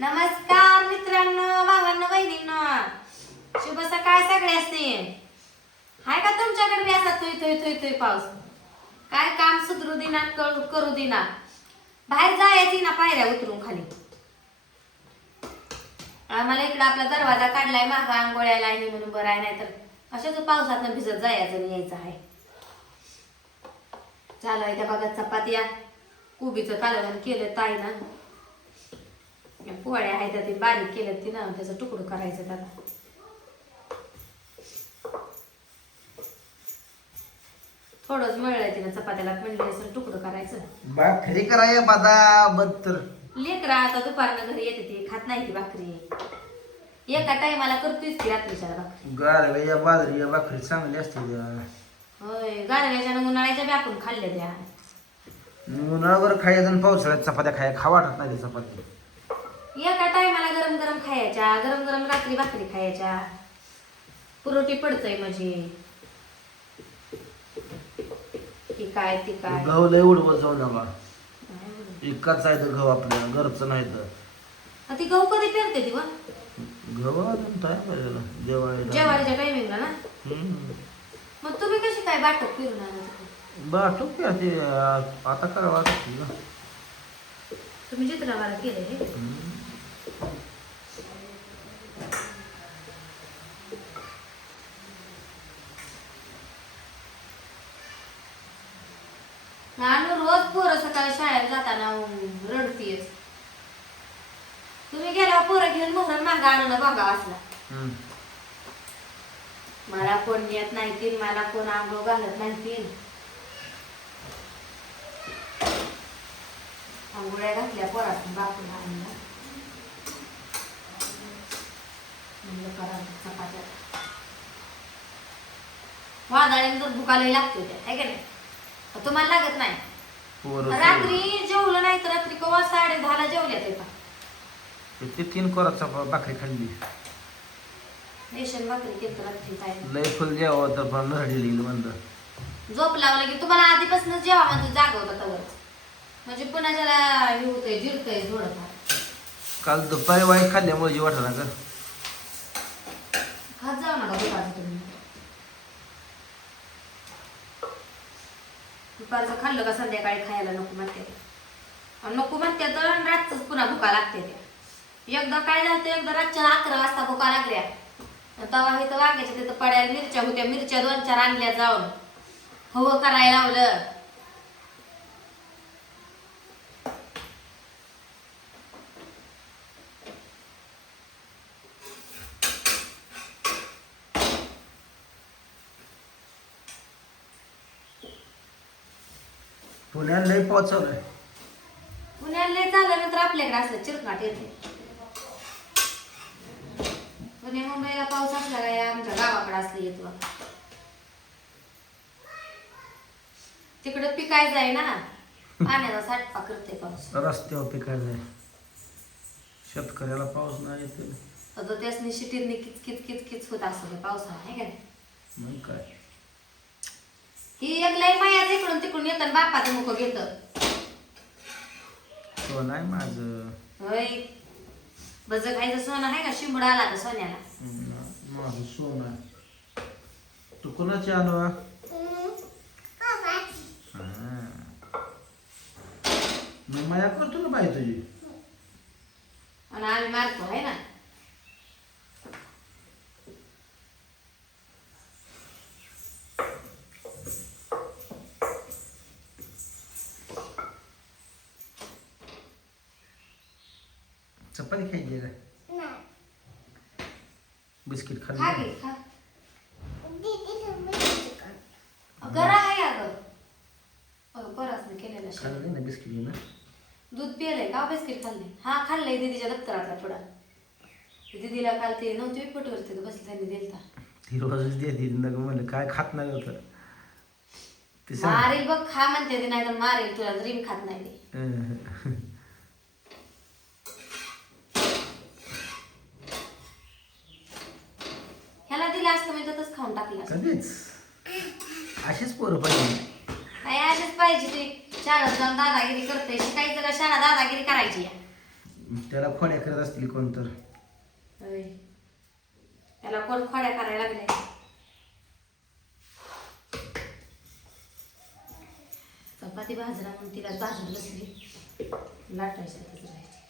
नमस्कार मित्रांनो, भावांनो, बहिणींनो, शुभ सकाळ सगळ्यांनी. हाय का तुमच्याकडे बी असा थुई थुई थुई थुई पाऊस? काय काम सुधरू दिना, करू दिना. बाहेर जायची ना पायऱ्या उतरून खाली. आम्हाला इकडे आपला दरवाजा काढलाय, मागं आंघोळ्याला आहे म्हणून बरं आहे, नाही तर अशाच पावसात भिजत जायचं आणि यायचं आहे. चालू आहे त्या बघा चपात्या, कोबीचं कालवण केलं ताईनं. पोळ्या आहेत ते बारीक केलं तिनं, त्याचं तुकडं करायचं त्याला. थोडंच मळलंय तिनं चपात्याला, म्हणलं असं तुकडं करायचं. भाकरी कराय बादा बत्तर लेकरा आता दुपारनं घरी येते ती खात नाही ती भाकरी. एका टायमाला करतोय ती रात्रीच्या भाकरी. गारव्या बाजरी भाकरी चांगली असते होय, गारव्याच्या उन्हाळ्याच्या बी आपण खाल्ल्या त्या. उन्हाळ्यावर खायचं आणि पावसाळ्यात चपात्या खा वाटत नाही त्या चपाती. एका टायमाला गरम गरम खायच्या, गरम गरम रात्री भाकरी खायच्या. पुरोटी पडतय म्हणजे ती काय ती काय. गहू लय उडवत जाऊ नका, एकाच आहे तर गहू आपल्या घरचं नाही तर. ती गहू कधी पेरते ती व गहू अजून काय पाहिजे जेवायला जेवारीच्या टायमिंगला ना. मग तुम्ही कशी काय बाटक फिरून आणत? बाटू की ते आता करावं ना. तुम्ही चित्रवाला केले हे? आणि रोज पोरं सकाळी शाळेत जाताना रडतीयच. तुम्ही गेल्यावर पोरं घेऊन मोहरण मागं आणून बघा असला. मला कोण येत नाही, मला कोण आंघोळ घालत नाही. आंघोळ्या घातल्या पोरातून बापूला आणला म्हणलं करा चपात्या. वादळीने जर भुकाला लागते त्या, आहे का नाही? तुम्हाला लागत नाही. रात्री जेवलं नाही तर रात्री कवा 10:30ला जेवल्या ते का? ते 3 कोराचा भाकरी खाल्ली. रेशन भाकरी केलं रात्री काय लय फुल जेव्हा तर पण नरडी लिहिलं म्हणलं. झोप लावलं की तुम्हाला आधीपासून जेव्हा म्हणजे जागवतं तवरच, म्हणजे पुन्हा ज्याला हे होतंय जिरतंय थोडंफार. काल दुपारी वाई खाल्ल्यामुळे जीव वाटला का? खात जाऊ नका दुपारचं तुम्ही. दुपारचं खाल्लं का संध्याकाळी खायला नको म्हणते. नको म्हणते तर रातच पुन्हा भुका लागते त्या. एकदा काय झालं, एकदा रातच्या 11 वाजता भुका लागल्या. तेव्हा इथं वांग्याच्या तिथं पडायला मिरच्या होत्या, मिरच्या 2-4 आणल्या जाऊन हवं करायला लावलं. पुण्याला लय पाऊस चालू आहे. पुण्याला लय झाल्यानंतर आपल्याकडे असलं चिरकाट येते. पुणे मुंबईला पाऊस असला काय आमच्या गावाकडे असलं येतो. तिकडे पिकायचं आहे ना, पाण्याचा साठपा करते पाऊस. रस्त्यावर पिकायला शेतकऱ्याला पाऊस नाही येत. आता त्यासनी शिटीरनी किच किच किच होत असं पावसा, आहे का? मग काय ही एक लय मायाच इकडून तिकडून येत आणि बापाचं मुख घेत. तो नाही माझं. होय, बज खायचं सोनं आहे का? शिंबड आला तर सोन्याला. माझं सोनं आहे. तू कोणाची आणवा? माया करतो ना बाई तुझी. आणि आम्ही मारतो आहे ना. चपाती खायची का? बिस्किट खा खाल्ली. की खा. गरा आहे अगं. बराच केलेला खाल्ली ना बिस्किट ना. दूध पिलंय का? बिस्किट खाल्ले? हा खाल्लंय दीदीच्या दप्तरातला थोडा. दीदीला काल ते नव्हती पटवरती बसली, त्यांनी दिलता. ती रोजच देते नग म्हणलं काय खात नाही होतं. मारेल बघ, खा म्हणते ती, नाही तर मारेल तुला. ड्रीम खात नाही ती. ह्याला दिलं असतं मी तसंच खाऊन टाकलं असतं. कधीच अशीच पोरं पाहिजे. नाही अशीच पाहिजे. ती शाळेत जाऊन दादागिरी करते. शिकायचं का शाळा दादागिरी करायची? त्याला खोड्या करत असतील कोण तर. होय. त्याला कोण खोड्या करायला लागल्या. चपाती भाजला म्हणून तिला भाजून बसली. लाटायसारखंच राहायचे.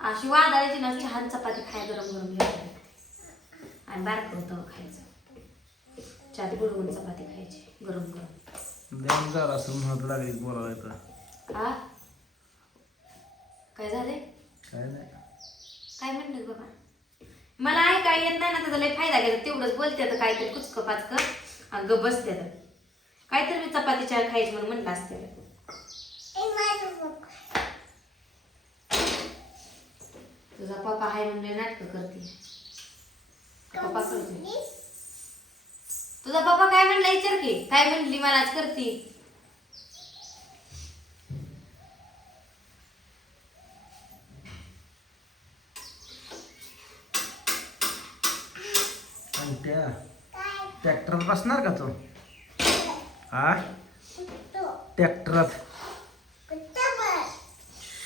अशी वादाळायची ना छान चपाती खाय गरम गरम घ्यायची आणि बारकं होतं खायचं. चहात बुडवून चपाती खायची गरम गरम. ध्यान झालं असं म्हणत लागली बोलायला तर. हा काय झाले? काय नाही. काय म्हणलं बाबा? मला आहे काय येत नाही ना त्याचा लय फायदा घ्यायचा. तेवढंच बोलते तर काहीतरी कुचकं पाचकं आणि गप बसते तर काहीतरी मी चपाती चार खायची म्हणून म्हणलं असते. तुझा पप्पा आहे म्हणजे नाटकं करते. पप्पा करते. तुझा पप्पा काय म्हणला विचार की. काय म्हणली मलाच करते. आणि त्या ट्रॅक्टरात बसणार का तो? हा ट्रॅक्टरात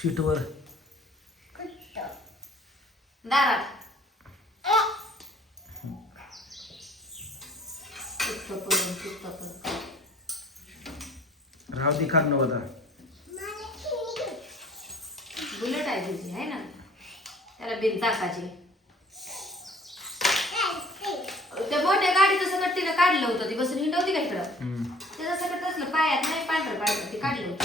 शीटवर दारात राहू दे खाणं होता. बुलेट आहे तुझी आहे ना. त्याला बिन चाकाची. त्या मोठ्या गाडीचं सगळं तिने काढलं होतं. ती बसून हिंडवती का इकडं. त्याचं सगळं तसलं पायात नाही पांढरं पांढरं ते काढलं होतं.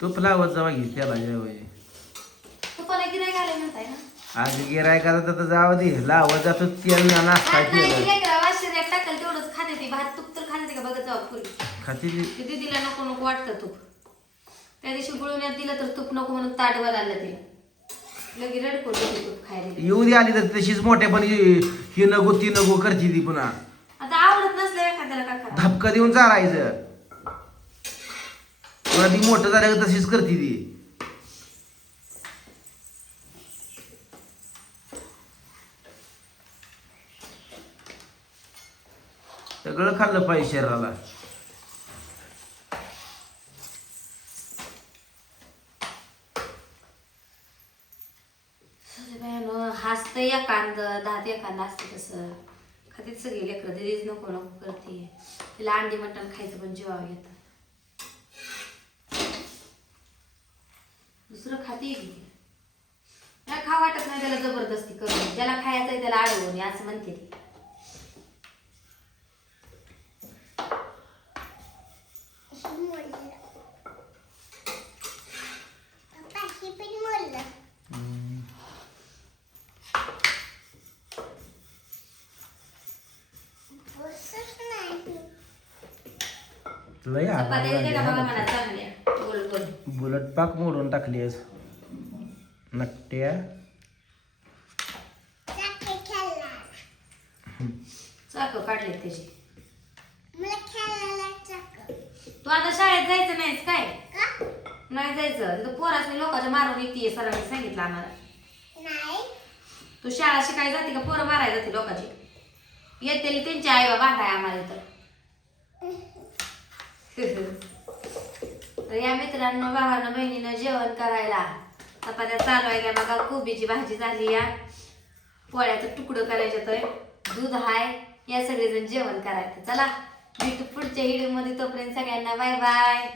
तूप लावत जावा घे त्याला जेवायचे. तुपाला गिराय घालाय म्हणताय ना. आधी गिरायकाला तर जावं दे. लावत जातो तेल नाश्ता केलं टाकल तेवढंच खाते ती. भात तूप तर खाते का बघत जावं पूर्वी. खाते दीदीला नको नको वाटतं तूप. त्या दिवशी गुळवण्यात दिलं तर तूप नको म्हणून ताट बदललं तिला. लगे रडकोट होती तूप खायला. येऊ दे आली तर तशीच मोठ्यापणी ही नको ती नको करते ती पुन्हा. आता आवडत नसलं एखाद्याला का करा. धपका देऊन चालायचं. पुन्हा ती मोठं झालं का तशीच करते ती. सगळं खाल्लं पाहिजे शरीराला. हसतं एखांद दात एखांद असतं तसं खातीच सगळी लेकरं. दिदीच नको नको करते. तिला अंडी मटण खायचं पण जीवावर येतं. दुसरं खाते नाही खा वाटत नाही त्याला जबरदस्ती करून. ज्याला खायचंय त्याला अडवून असं म्हणते ती. लय चपात्या देते का बघा मला चांगल्या गोल गोल. बुलट पाक मोडून टाकली आहेस नकट्या. चाक काढले त्याची. तू आता शाळेत जायचं नाहीस काय? नाही जायचं. तिथं पोरासनी लोकांच्या मारून येते सरांनी सांगितलं आम्हाला. तू शाळा शिकायला जाते का पोरं मारायला जाते लोकांची. येते त्यांची आई बाबा आहे आम्हाला इथं. तर या मित्रांनो भावानं बहिणीनं जेवण करायला चपात्या चालू आहे का बघा. कोबीची भाजी झाली या. पोळ्याचं तुकडं करायचं तर दूध हाय. या सगळेजण जेवण करायचं. चला भेटू पुढच्या व्हिडिओ मध्ये. तोपर्यंत सगळ्यांना बाय बाय.